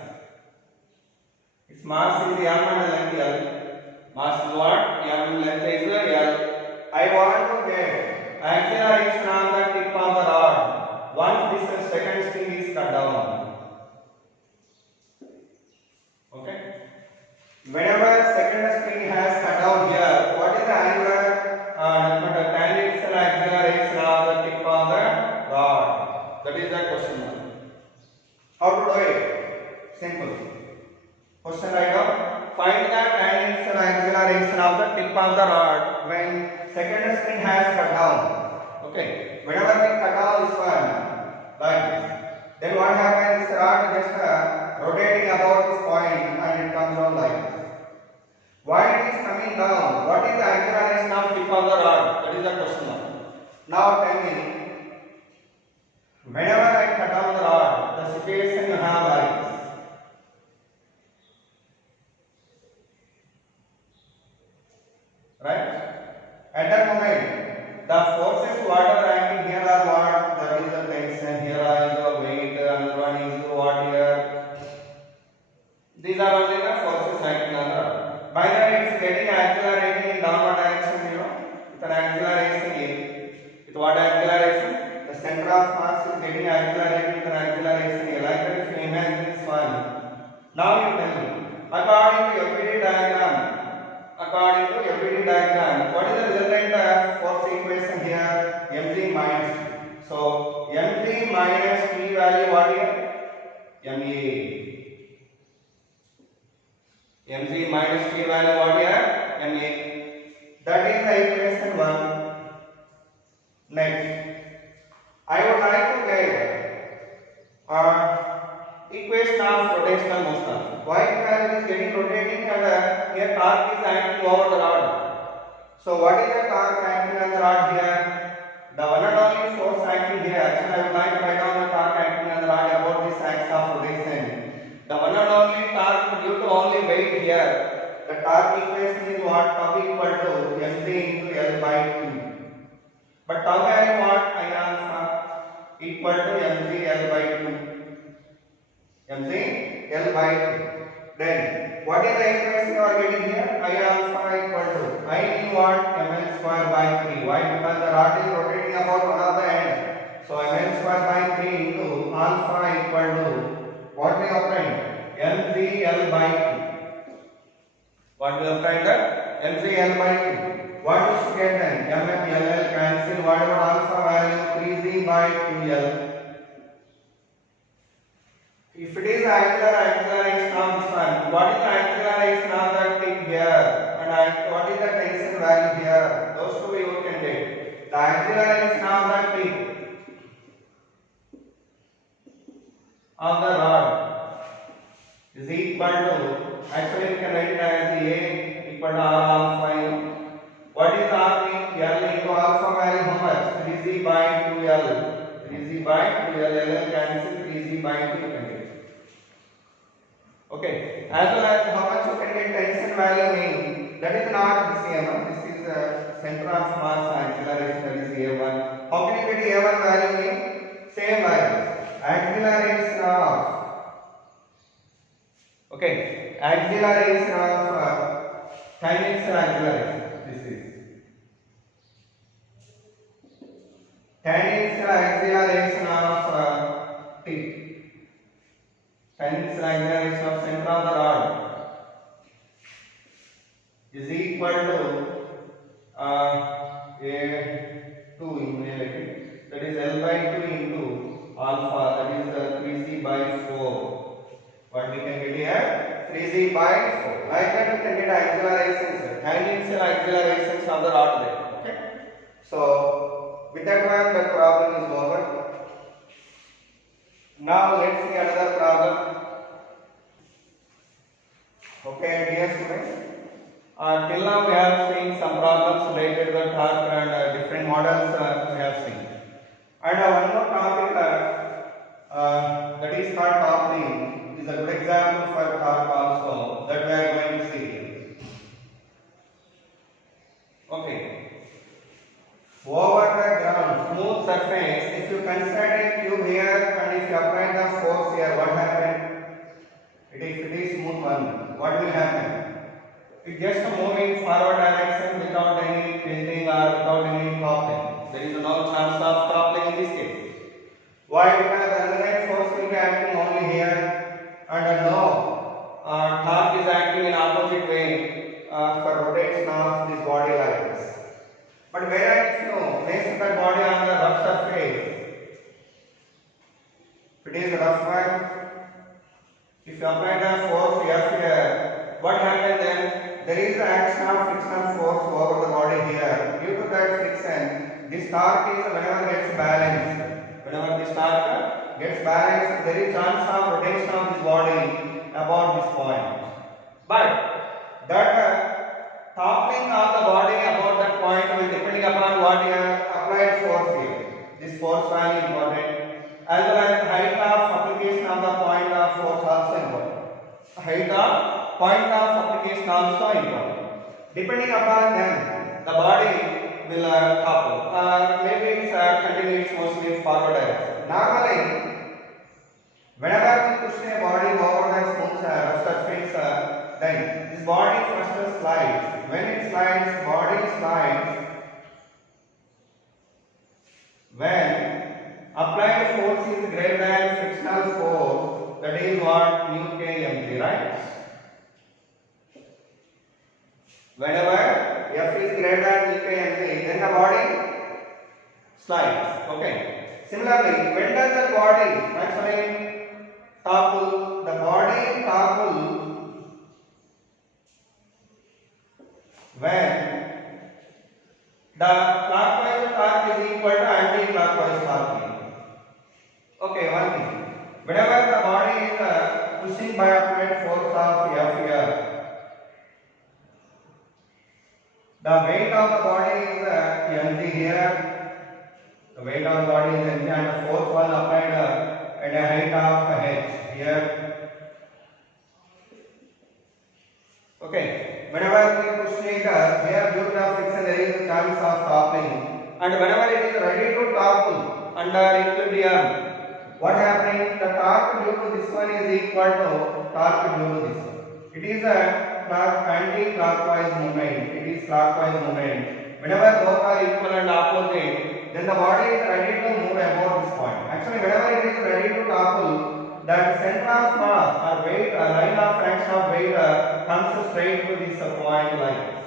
Its mass is m and length L. Mass is what? M, length is L. I want to get acceleration on the tip of the rod once this second string is cut down. Okay. Whenever second string has cut down here, what is the angular tangential acceleration of the tip of the rod? That is the question mark. How to do it? Simple. Question write down. Find the tangential acceleration of the tip of the rod when second string has cut down. Okay. Whenever we cut down this one like this, then what happens? This rod just rotating about this point and it comes down like this. Why it is coming down? What is the acceleration of tip of the rod? That is the question mark. Now tell me, whenever I cut down the rod, the situation you have like this. Right? At that moment, the forces what are acting here are what? That is the tension. Here is the weight. Another one is what here? These are only the forces acting on the rod. By the way, it's getting accelerating in downward direction. You know, with an acceleration in. With what acceleration? The center of mass is getting accelerated with an acceleration in. Like that, if you imagine this one. Now you tell me, according to FPD diagram. According to FPD diagram, what is the resultant force equation here? Mg minus T. So Mg minus T value what here? Ma. Mg minus T value what here? Ma. That is the equation 1. Next, I would like to get equation of rotational motion. Why? Because it is getting rotating and here torque is acting over the rod. So what is the torque acting on the rod here? The one and only force acting here. Actually, I would like to write down the torque acting on the rod about this axis of rotation. The one and only torque due to only weight here. The torque equation is what? Tau equal to mg into L by 2. But tau value what? I alpha equal to mg L by 2. mg L by 2. Then what is the equation you are getting here? I alpha equal to I in what? Ml square by 3. Why? Because the rod is rotating about one of the end. So ml square by 3 into alpha equal to what we obtained? mg L by 2. What we obtained? mg L by 2. What we should get then? mm ll cancel. What about alpha value? 3z by 2l. If it is acceleration of this one, what is the acceleration of the tip here? And what is the tension value here? Those two you can take. The acceleration of the tip of the rod is equal to, actually you can write it as A equal to R alpha. What is R mean? L into alpha value how much? 3z by 2l. 3z by 2l. L cancel 3z by 2 can get. Okay, as well as how much you can get tension value mean, that is not the same. This is center of mass acceleration, that is A1. How can you get A1 value mean? Same values. Acceleration of, okay, acceleration of tangential acceleration. This is tangential acceleration of T, tangential acceleration of center of the rod is equal to A2 in that is L by 2 into alpha, that is 3C by 4. What we can get here? 3C by 4. Like that we can get accelerations, tangential accelerations of the rod there. Okay. So with that one the problem is over. Now let's see another problem. Okay, dear students. Till now we have seen some problems related to the torque and different models we have seen. And one more topic that is called toppling is a good example for torque also that we are going to see. Okay. Over the ground, smooth surface, if you consider a cube here and if you apply the force here, what happens? It is smooth one. What will happen? It just moving forward direction without any tilting or without any toppling. There is no chance of toppling in this case. Why? Because the resonant force will be acting only here and no torque is acting in opposite way for rotation of this body like this. But whereas if you place the body on the rough surface, if it is a rough one, if you apply the force F here, what happens then? There is the action of frictional force over the body here. Due to that friction, this torque is whenever gets balanced. Whenever this torque gets balanced, there is chance of rotation of this body about this point. But that toppling of the body about that point will depending upon what you have applied force here. This force value important, as well as the height of application of the point of force also important. Height of point of application also important. Depending upon them, the body will topple. Maybe it's continue its motion in forward direction. Normally, whenever we push a body over the smooth surface, then this body first slides. When it slides, body slides. When applied force is greater than frictional force, that is what nu kmg, right? Whenever F is greater than nu kmg, then the body slides. Okay. Similarly, when does the body actually topple? The body topple when the clockwise torque is equal to anti-clockwise torque. Okay, one thing. Whenever the body is pushing by applied force of F here, the weight of the body is mg here. The weight of the body is mg and the force was applied at a height of h here. Okay. Whenever we push it here due to the friction, there is a chance of toppling. And whenever it is ready to topple under equilibrium, what happening? The torque due to this one is equal to torque due to this one. It is a anti-clockwise movement. It is clockwise movement. Whenever both are equal and opposite, then the body is ready to move above this point. Actually, whenever it is ready to topple, that center of mass or weight, line of fraction of weight comes straight to this point like this.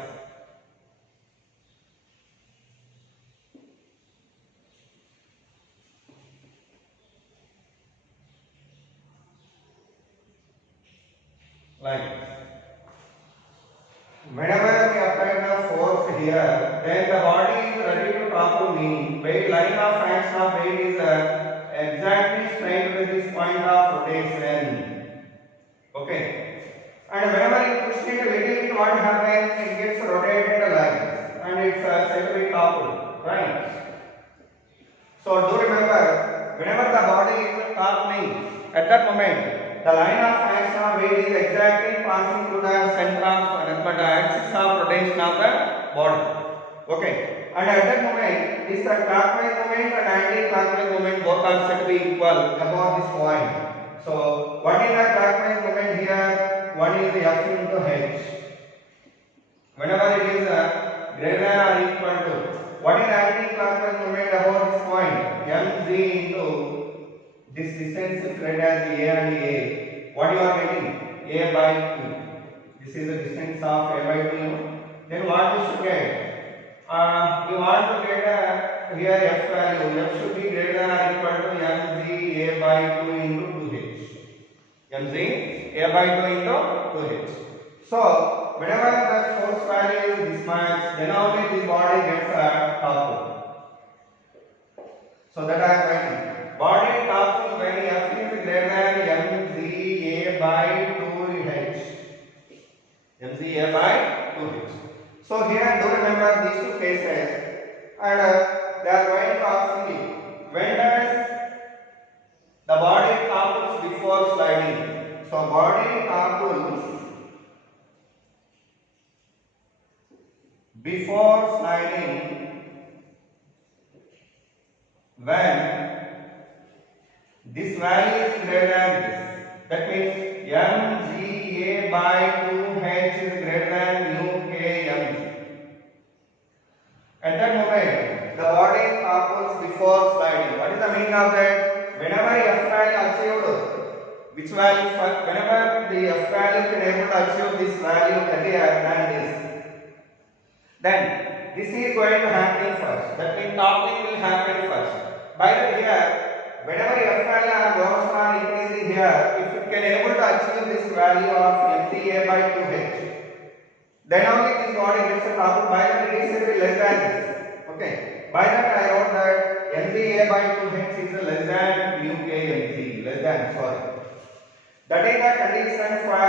Like this. Whenever we apply the force here, then the body is ready to topple mean weight, line of fraction of weight is exactly straight to this point of rotation. Okay. And whenever you push it a little bit, what happens? It gets rotated like this and it's said to be toppled, right? So do remember, whenever the body is toppling, at that moment, the line of fraction of weight is exactly passing through the center of the axis of rotation of the body. Okay. And at that moment, this clockwise movement and anti-clockwise movement both are said to be equal above this point. So, what is the clockwise movement here? One is F into H. Whenever it is greater than or equal to, what is anti-clockwise movement above this point? is read as A and A. What you are getting? A by 2. This is the distance of A by 2. Then what you should get? You want to get here F value. F should be greater than or equal to mg A by 2 into 2h. mg A by 2 into 2h. So, whenever the force value is this much, then only this body gets toppled. So that I am writing. Body toppled when F is greater than mg A by 2h. mg A by 2h. So here do remember these two cases, and they are going to ask me, when does the body topples before sliding? So body topples before sliding when this value is greater than this. That means mg A by 2h is greater than mu k mg. At that moment, the body topples before sliding. What is the meaning of that? Whenever F value achieved, which value? Whenever the F value can able to achieve this value earlier than this, then this is going to happen first. That means toppling will happen first. By that here, whenever F value goes on increasing here, if it can able to achieve this value of mg A by 2h, then only this body gets a toppled. By that it is less than this. Okay. By that I wrote that mg A by 2h is less than mu k mg. Less than, sorry. That is the condition for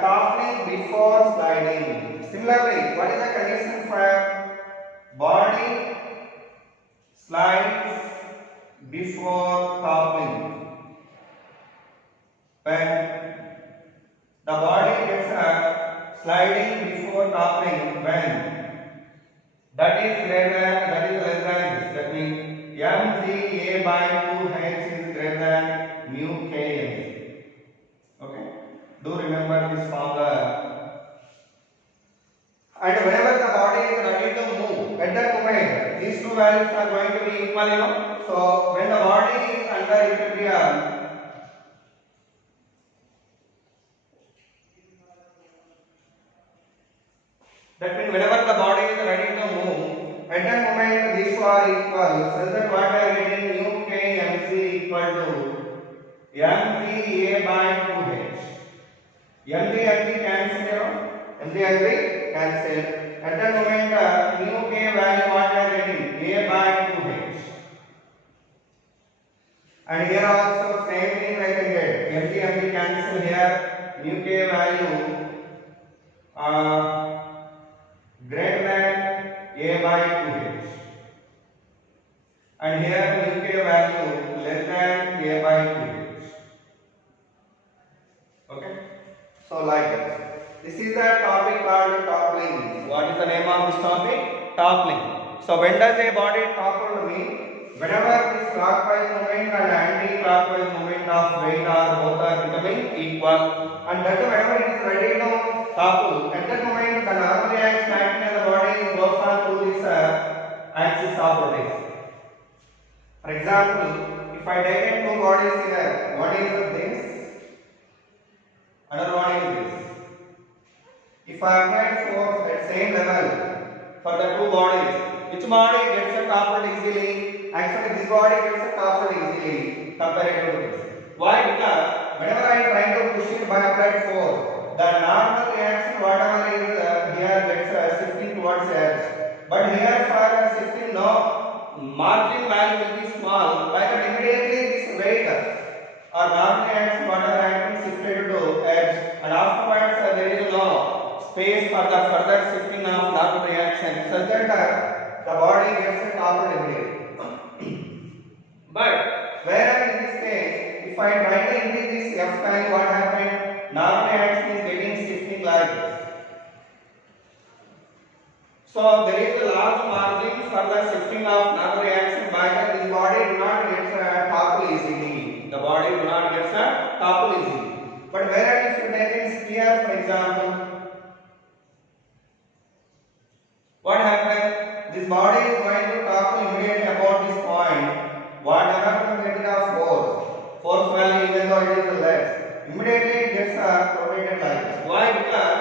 toppling before sliding. Similarly, what is the condition for body slides before toppling? When the body gets a sliding before toppling, when that is greater than, that is less than this. That means mg A by 2h is greater than mu k mg. Okay. Do remember this formula. And whenever the body is ready to move, at that moment, these two values are going to be equal, you know. So when the body is under equilibrium, that means whenever the body is ready to move, at that moment these two are equal. So that what I am getting mu k mg equal to mg A by 2h. mg cancel, you know. mg cancel. At that moment mu k value what I am getting? A by 2h. And here also same thing I can get. mg cancel here. Mu k value greater than A by 2h. And here mu k value less than A by 2h. Okay. So like this. This is the topic called toppling. What is the name of this topic? Toppling. So when does a body topple mean? Whenever this clockwise movement and anti-clockwise movement of weight are both are becoming equal, and that whenever it is ready to topple, at that moment the normal reaction acting on the body goes on through this axis of rotation. For example, if I take two bodies here, one is this, another one is this. If I apply force at same level for the two bodies, which body gets toppled easily? Actually, this body gets toppled easily compared to this. Why? Because whenever I try to push it by applied force, the normal reaction, whatever is here, gets shifting towards edge. But here, for shifting, no, margin value will be small. By that, immediately this weight or normal reaction, whatever happens, shifted to edge, and afterwards there is no space for the further shifting of normal reaction, such that the body gets toppled immediately. But whereas in this case, if I try to increase this F value, what happened? Normal reaction is getting shifting like this. So there is a large margin for the shifting of normal reaction. By that, this body do not get toppled easily. The body do not get toppled easily. But whereas if you take in sphere, for example, what happens? This body is going to topple immediately about this point. Whatever the getting of force, even though it is less, immediately it gets rotated like this. Why? Because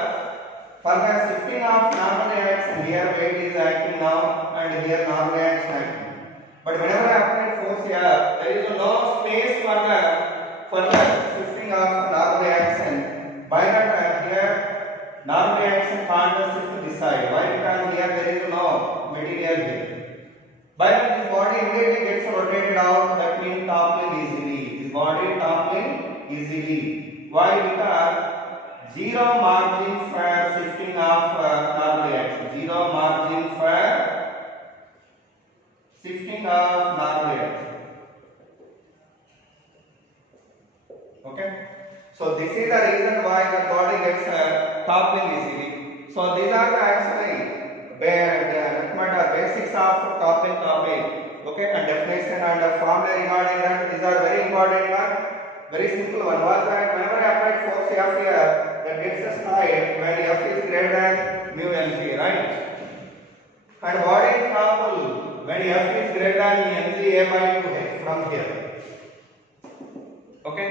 for the shifting of normally action, here weight is acting now and here normally action acting. But whenever I apply force here, there is no space for the shifting of normally action. By that here normally action can't shift this side. Why? Because here there is no material here. By that this body immediately gets rotated out. That means toppling easily. This body toppling easily. Why? Because zero margin for shifting of normally action. Zero margin for shifting of normally action. Okay. So this is the reason why the body gets toppling easily. So these are the actually basics of toppling topic. Okay, and definition and formula regarding that. These are very important one. Very simple one. Was that whenever I apply force F here, that gets a side when F is greater than mu Lg, right? And what is topple when F is greater than Mg A by 2h from here? Okay.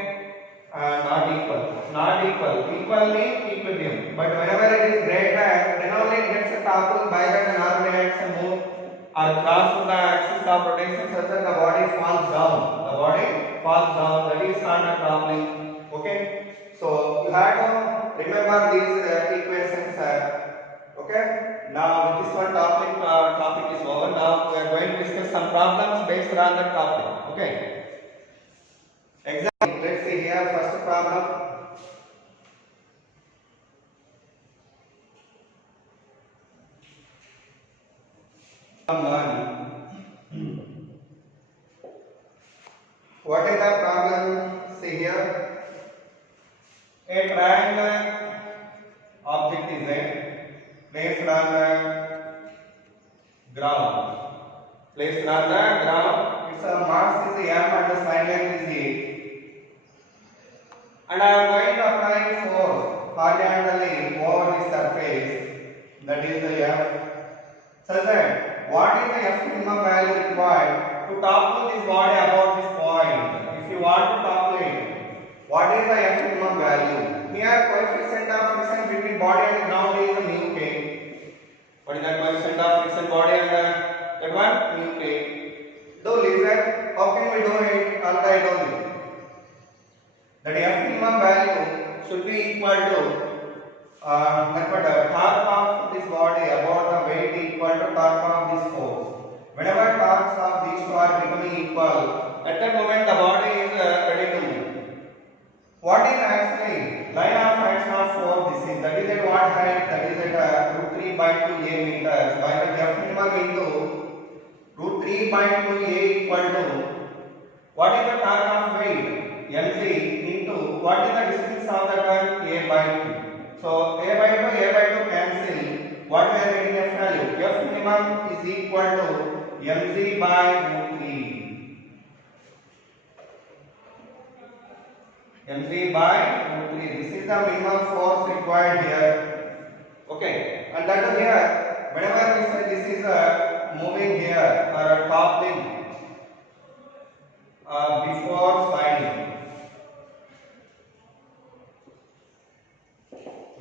Not equal. Not equal. Equal means equilibrium. But whenever it is greater, then only it gets a topple by that normally action move or cross the axis of rotation such that the body falls down. The body falls down. That is called a toppling. Okay. So you have to remember these equations. Okay. Now with this one topic is over. Now we are going to discuss some problems based on the topic. Okay. Example, let's see here first problem. What is the problem? See here. A triangular object is placed on the ground. Placed on the ground. Its mass is m and the sine length is a. And I am going to apply force horizontally over the surface, that is the F. So that what is the F minimum value required to topple this body about this point? If you want to topple it, what is the F minimum value? Here coefficient of friction between body and ground is mu k. What is the coefficient of friction body and that one? Mu k. Do listen, how can we do it? Alright only. That F minimum value should be equal to torque of this body about the weight equal to torque of this force. Whenever torques of these two are becoming equal, at that moment the body is ready to move. What is actually line of action of force? This is that is at what height? That is at root 3 by 2 a meters. By the F minimum into root 3 by 2 a equal to what is the torque of weight? Mg into what is the distance of the turn a by 2. So a by 2 cancel. What we are getting F value? F minimum is equal to mg by root 3. Mg by root 3. This is the minimum force required here. Okay. And that here, whenever we say this is moving here or toppling before sliding.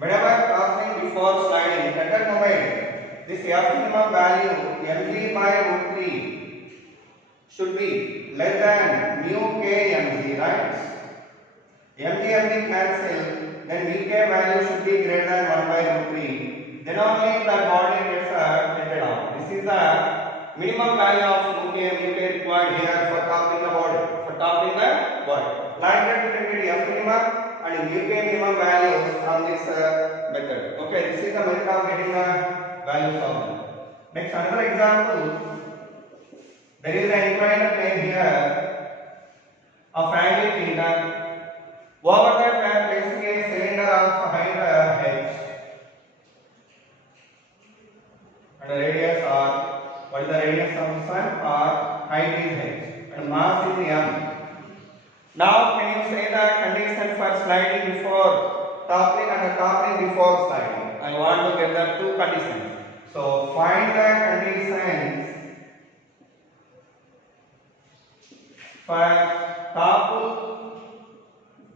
Whenever toppling before sliding, at that moment, this F minimum value mg by root 3 should be less than mu k mg, right? mg cancel, then mu k value should be greater than 1 by root 3. Then only the body gets tilted off. This is the minimum value of mu k required here for toppling the body. Like that, we can get F minimum and mu k minimum value from this method. Okay, this is the method of getting the values of them. Next, another example. There is an inclined plane here of angle theta. Over that I am placing a cylinder of height h and the radius r. What is the radius of the sun? R. Height is h and mass is m. Now, can you say the condition for sliding before toppling and toppling before sliding? I want to get the two conditions. So, find the conditions for topple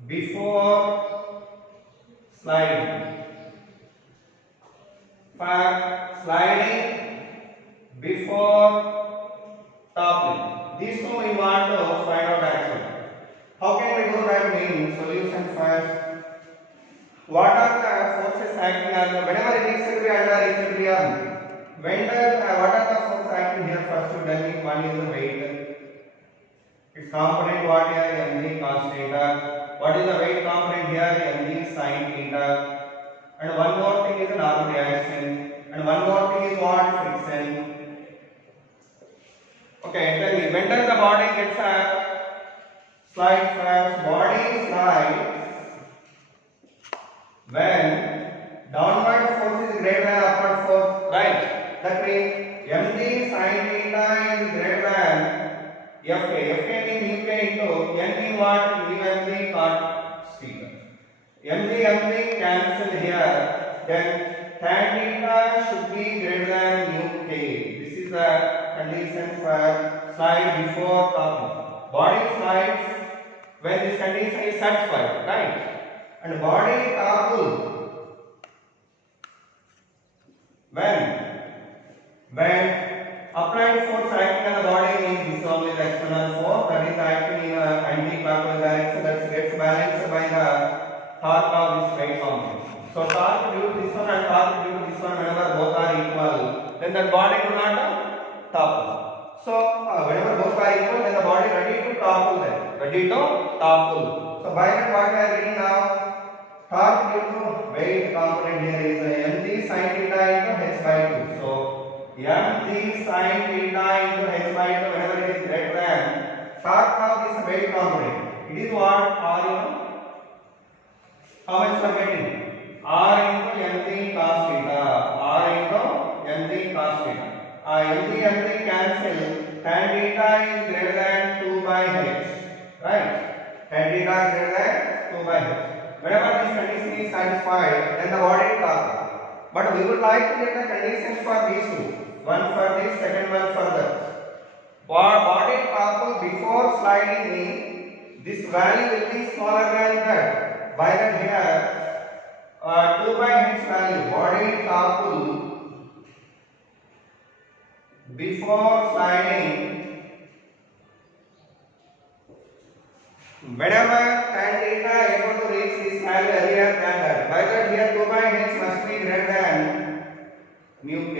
before sliding. For sliding before toppling. These two we want to find out actually. How can we do that? Means solution first. What are the forces acting on the whenever it is to be under equilibrium? When does what are the forces acting here? First to tell me one is the weight. Its component what here? Mg cos theta. What is the weight component here? Mg sin theta. And one more thing is an arm reaction. And one more thing is what? Friction. Okay, tell me when does the body gets a slide first? Body slides when downward force is greater than upward force, right? That means mg sin theta is greater than Fk. Fk means Fk into n means what? Mg cos theta. Mg cancel here. Then tan theta should be greater than K. This is the condition for slide before toppling. Body slides when this condition is satisfied, right? And body topple when applied force acting on the body means this only the external force that is acting in an anti-clockwise direction that gets balanced by the torque of this weight component. So torque due to this one and torque due to this one whenever both are equal, then the body do not topple. So whenever both are equal, then the body ready to topple then. Ready to topple. So by that what we are getting now? Torque due to weight component here is mg sin theta into h by 2. So mg sin theta into h by 2 whenever it is greater than torque of this weight component. It is what? R how much we are getting? R into mg cos theta. R into mg cos theta. mg cancel. Tan theta is greater than 2 by h. Right? Tan theta is greater than 2 by h. Whenever this condition is satisfied, then the body is toppled. But we would like to get the conditions for these two. One for this, second one for that. Body toppled before sliding means this value will be smaller than that. By that here, 2 by h value. Body toppled before sliding. Whenever tan theta able to reach this value earlier than that, by that here 2 by h must be greater than mu k.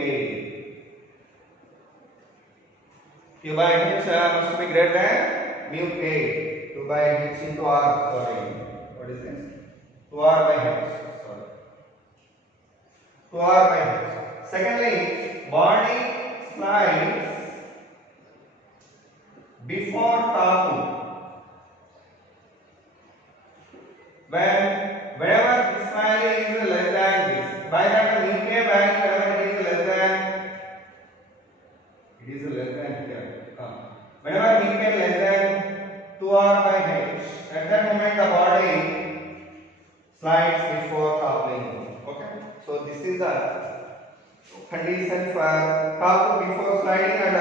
Q by h must be greater than mu k. 2 by h into r. Sorry, what is this? 2r by h. Sorry, 2r by h. Secondly, body slides before topple. Whenever this value is less than this, by that mu k value whenever it is less than here. Whenever mu k less than 2r by h, at that moment the body slides before toppling. Okay, so this is the condition for topple before sliding and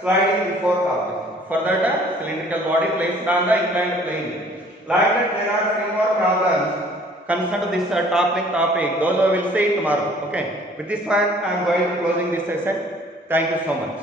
sliding before toppling. For that, cylindrical body placed on the inclined plane. Like that, there are few more problems concerned to this toppling topic. Those I will say tomorrow. Okay. With this one, I am going to closing this session. Thank you so much.